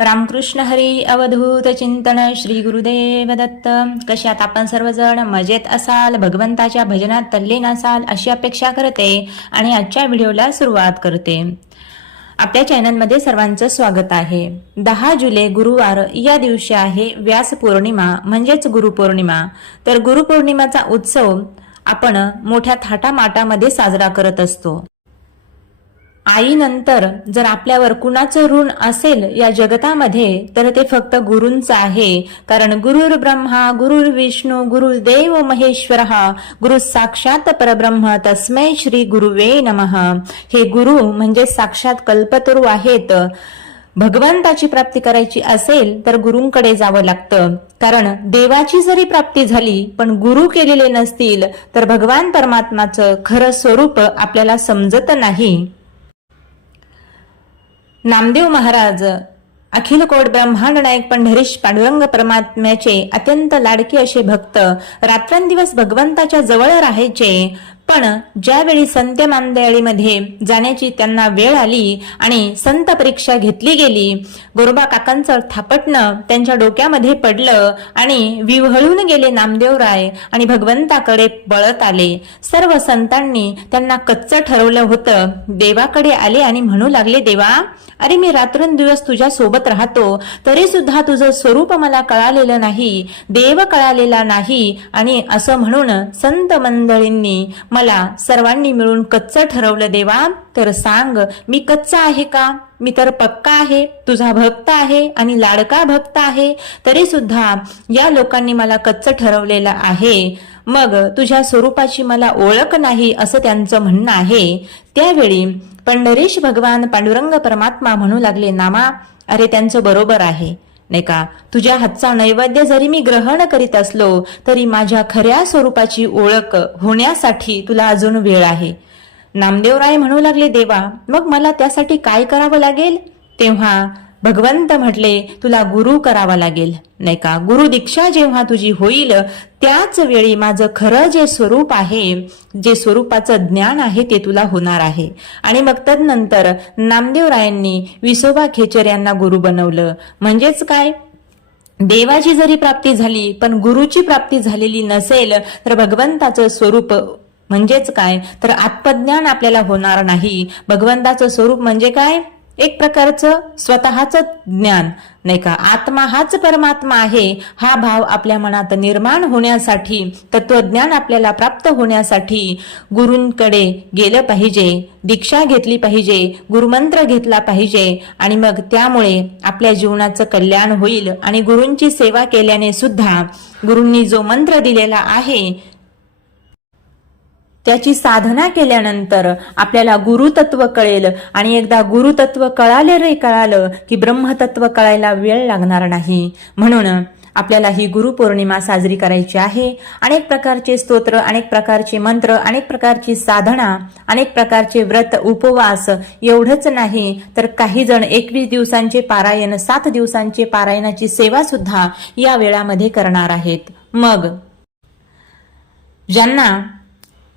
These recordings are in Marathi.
रामकृष्ण हरी अवधूत चिंतन श्री गुरुदेव दत्त. कशात आपण सर्वजण मजेत असाल भगवंताच्या भजनात तल्लीन असाल अशी अपेक्षा करते आणि आजच्या व्हिडिओला सुरुवात करते. आपल्या चॅनलमध्ये सर्वांचं स्वागत आहे. दहा जुलै गुरुवार या दिवशी आहे व्यास पौर्णिमा म्हणजेच गुरुपौर्णिमा तर गुरुपौर्णिमाचा उत्सव आपण मोठ्या थाटामाटामध्ये साजरा करत असतो. आईनंतर जर आपल्यावर कुणाचं ऋण असेल या जगतामध्ये तर ते फक्त गुरूंचं आहे. कारण गुरुर ब्रह्मा गुरुर विष्णू गुरुदेव महेश्वर गुरु साक्षात परब्रह्म तस्मै श्री गुरुवे नमः. हे गुरु म्हणजे साक्षात कल्पतरू आहेत. भगवंताची प्राप्ती करायची असेल तर गुरूंकडे जावं लागतं. कारण देवाची जरी प्राप्ती झाली पण गुरु केलेले नसतील तर भगवान परमात्माचं खरं स्वरूप आपल्याला समजत नाही. नामदेव महाराज अखिल कोट ब्रह्मांड नायक पंढरीश पांडुरंग परमात्म्याचे अत्यंत लाडके असे भक्त रात्रंदिवस भगवंताच्या जवळ राहायचे. पण ज्यावेळी संत मांदेळीमध्ये जाण्याची त्यांना वेळ आली आणि संत परीक्षा घेतली गेली गोरोबा काकांचं थापटणं त्यांच्या डोक्यामध्ये पडलं आणि विव्हळून गेले नामदेवराय आणि भगवंताकडे पळत आले. सर्व संतांनी त्यांना कच्च ठरवलं होतं. देवाकडे आले आणि म्हणू लागले देवा अरे मी रात्रंदिवस तुझ्या सोबत राहतो तरी सुद्धा तुझं स्वरूप मला कळालेलं नाही देव कळालेला नाही. आणि असं म्हणून संत मंडळींनी मला सर्वांनी मिळून कच्चं ठरवलं देवा तर सांग मी कच्चा आहे का? मी तर पक्का आहे तुझा भक्त आहे आणि लाडका भक्त आहे तरी सुद्धा या लोकांनी मला कच्च ठरवलेलं आहे. मग तुझ्या स्वरूपाची मला ओळख नाही असं त्यांचं म्हणणं आहे. त्यावेळी पंढरीश भगवान पांडुरंग परमात्मा म्हणू लागले नामा अरे त्यांचं बरोबर आहे. नाही का? तुझ्या हातचा नैवेद्य जरी मी ग्रहण करीत असलो तरी माझ्या खऱ्या स्वरूपाची ओळख होण्यासाठी तुला अजून वेळ आहे. नामदेवराय म्हणू लागले देवा मग मला त्यासाठी काय करावं लागेल? तेव्हा भगवंत म्हटले तुला गुरु करावा लागेल. नाही का? गुरु दीक्षा जेव्हा तुझी होईल त्याच वेळी माझं खरं जे स्वरूप आहे जे स्वरूपाचं ज्ञान आहे ते तुला होणार आहे. आणि मग तदनंतर नामदेवरायांनी विसोबा खेचर यांना गुरु बनवलं. म्हणजेच काय? देवाची जरी प्राप्ती झाली पण गुरुची प्राप्ती झालेली नसेल तर भगवंताचं स्वरूप म्हणजेच काय? तर आत्मज्ञान आपल्याला होणार नाही. भगवंताचं स्वरूप म्हणजे काय? एक प्रकारचं स्वतःच ज्ञान नाही का? आत्मा हाच परमात्मा आहे. हा भाव आपल्या मनात निर्माण होण्यासाठी तत्वज्ञान आपल्याला प्राप्त होण्यासाठी गुरूंकडे गेलं पाहिजे दीक्षा घेतली पाहिजे गुरुमंत्र घेतला पाहिजे आणि मग त्यामुळे आपल्या जीवनाचं कल्याण होईल आणि गुरूंची सेवा केल्याने सुद्धा गुरूंनी जो मंत्र दिलेला आहे त्याची साधना केल्यानंतर आपल्याला गुरुतत्व कळेल. आणि एकदा गुरुतत्व कळाले रे कळालं की ब्रह्मतत्व कळायला वेळ लागणार नाही. म्हणून आपल्याला ही गुरुपौर्णिमा साजरी करायची आहे. अनेक प्रकारचे स्तोत्र अनेक प्रकारचे मंत्र अनेक प्रकारची साधना अनेक प्रकारचे व्रत उपवास एवढंच नाही. तर काही जण एकवीस दिवसांचे पारायण सात दिवसांचे पारायणाची सेवा सुद्धा या वेळामध्ये करणार आहेत. मग ज्यांना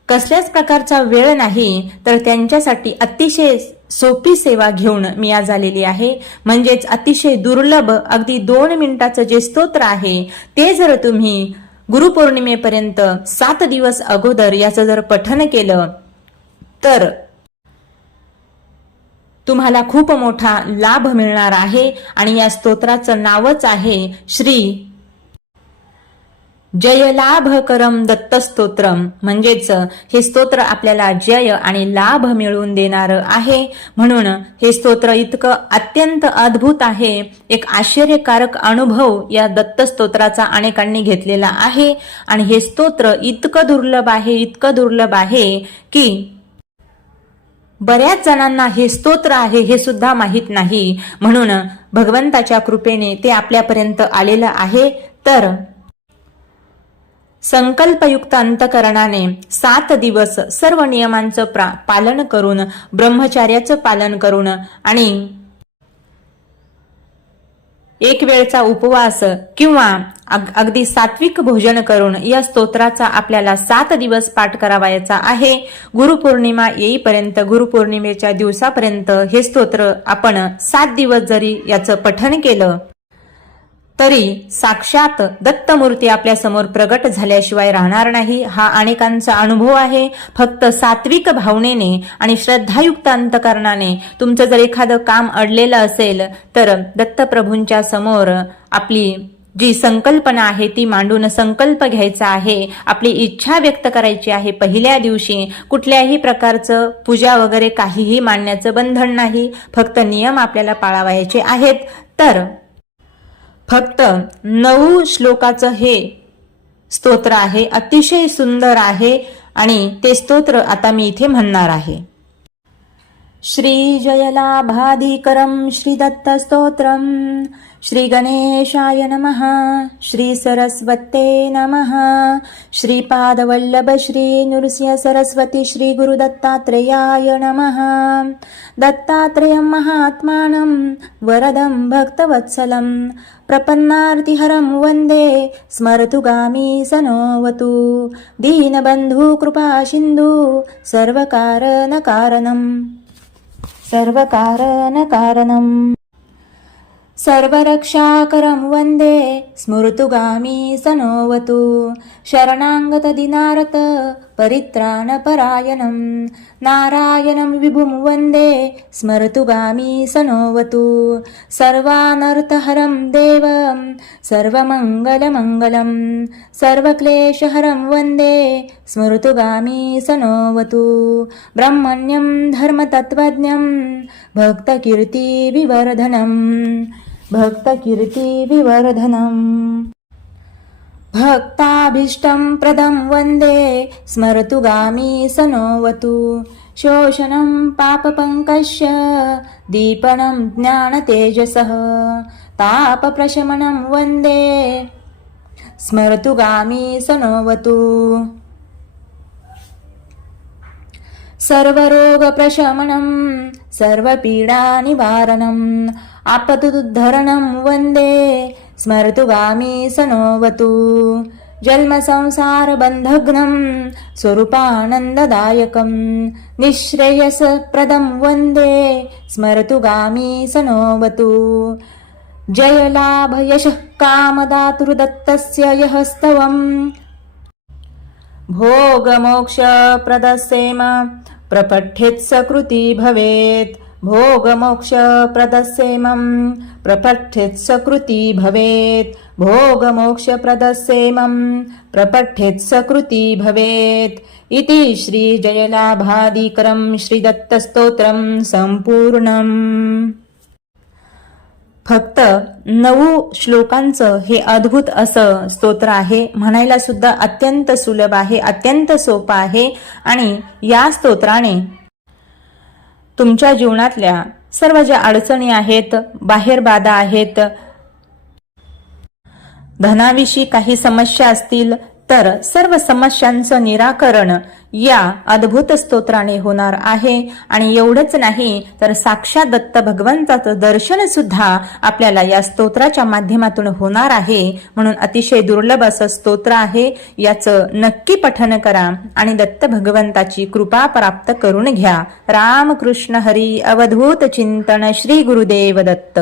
कसल्याच प्रकारचा वेळ नाही तर त्यांच्यासाठी अतिशय सोपी सेवा घेऊन मी आज आलेली आहे. म्हणजेच अतिशय दुर्लभ अगदी दोन मिनिटाचं जे स्तोत्र आहे ते जर तुम्ही गुरुपौर्णिमेपर्यंत सात दिवस अगोदर याचं जर पठन केलं तर तुम्हाला खूप मोठा लाभ मिळणार आहे. आणि या स्तोत्राचं नावच आहे श्री जय लाभ करम दत्तस्तोत्रम म्हणजेच हे स्तोत्र आपल्याला जय आणि लाभ मिळवून देणार आहे. म्हणून हे स्तोत्र इतकं अत्यंत अद्भुत आहे. एक आश्चर्यकारक अनुभव या दत्तस्तोत्राचा अनेकांनी घेतलेला आहे. आणि हे स्तोत्र इतकं दुर्लभ आहे इतकं दुर्लभ आहे की बऱ्याच जणांना हे स्तोत्र आहे हे सुद्धा माहीत नाही. म्हणून भगवंताच्या कृपेने ते आपल्यापर्यंत आलेलं आहे. तर संकल्पयुक्त अंतकरणाने सात दिवस सर्व नियमांचं प्रा- पालन करून ब्रह्मचार्याचं पालन करून आणि एक वेळचा उपवास किंवा अगदी सात्विक भोजन करून या स्तोत्राचा आपल्याला सात दिवस पाठ करावायचा आहे. गुरुपौर्णिमा येईपर्यंत गुरुपौर्णिमेच्या दिवसापर्यंत हे स्तोत्र आपण सात दिवस जरी याचं पठण केलं तरी साक्षात दत्तमूर्ती आपल्यासमोर प्रगट झाल्याशिवाय राहणार नाही. हा अनेकांचा अनुभव आहे. फक्त सात्विक भावनेने आणि श्रद्धायुक्त अंतकरणाने तुमचं जर एखादं काम अडलेलं असेल तर दत्तप्रभूंच्या समोर आपली जी संकल्पना आहे ती मांडून संकल्प घ्यायचा आहे. आपली इच्छा व्यक्त करायची आहे पहिल्या दिवशी. कुठल्याही प्रकारचं पूजा वगैरे काहीही मांडण्याचं बंधन नाही. फक्त नियम आपल्याला पाळावायचे आहेत. तर फक्त नऊ श्लोकाचं हे स्तोत्र आहे. अतिशय सुंदर आहे आणि ते स्तोत्र आता मी इथे म्हणणार आहे. श्रीजयलाभाधिकरं श्रीदत्तस्तोत्रम् श्रीगणेशाय नमः श्रीसरस्वते नमः श्रीपादवल्लभ श्रीनृसिंह सरस्वती श्रीगुरुदत्तात्रेयाय नमः। दत्तात्रेयं महात्मानं वरदं भक्तवत्सलं प्रपन्नार्तिहरं वन्दे स्मरतु गामी सनोवतु दीनबन्धुकृपासिन्धु सर्वकारणकारणम् सर्वकारणकारणम्। सर्वरक्षाकरं वन्दे स्मृतुगामी सनोवतु शरणाङ्गतदिनारत परित्राणपरायणं नारायणं विभुं वन्दे स्मरतुगामी सनोवतु। सर्वानर्थहरं देवं सर्वमङ्गलमङ्गलं सर्वक्लेशहरं वन्दे स्मृतुगामी सनोवतु। ब्रह्मण्यं धर्मतत्त्वज्ञं भक्तकीर्तिविवर्धनम्। भक्तकीर्तिविवर्धनम्। भक्ताभीष्टं प्रदं वन्दे स्मरतु गामी सनोवतु। शोषणं पापपङ्कस्य दीपनं ज्ञानतेजसः। तापप्रशमनं वन्दे स्मरतु गामी सनोवतु। सर्वरोगप्रशमनं सर्वपीडानिवारणम् आपतुद्धरणं वन्दे स्मरतु गामी सनोवतु जन्मसंसारबन्धग्नम् स्वरूपानन्ददायकम्। निःश्रेयसप्रदम् वन्दे स्मरतु गामी सनोवतु जय लाभयशः कामदातुर्दत्तस्य यः स्तवम् भोगमोक्षप्रदस्येम मोक्ष भवेत्। भोगमोक्षप्रदसेमं प्रपठेत् सकृती भवेत् भोगमोक्षप्रदसेमं प्रपठेत् सकृती भवेत् इति श्रीजयलाभादिकरं श्रीदत्तस्तोत्रं सम्पूर्णम् फक्त नऊ श्लोकांचं हे अद्भुत असं स्तोत्र आहे. म्हणायला सुद्धा अत्यंत सुलभ आहे अत्यंत सोपं आहे. आणि या स्तोत्राने तुमच्या जीवनातल्या सर्व ज्या अडचणी आहेत बाहेर बाधा आहेत धनाविषयी काही समस्या असतील तर सर्व समस्यांचं निराकरण या अद्भुत स्तोत्राने होणार आहे. आणि एवढंच नाही तर साक्षात दत्त भगवंताचं दर्शन सुद्धा आपल्याला या स्तोत्राच्या माध्यमातून होणार आहे. म्हणून अतिशय दुर्लभ असं स्तोत्र आहे. याचं नक्की पठन करा आणि दत्त भगवंताची कृपा प्राप्त करून घ्या. रामकृष्ण हरी अवधूत चिंतन श्री गुरुदेव दत्त.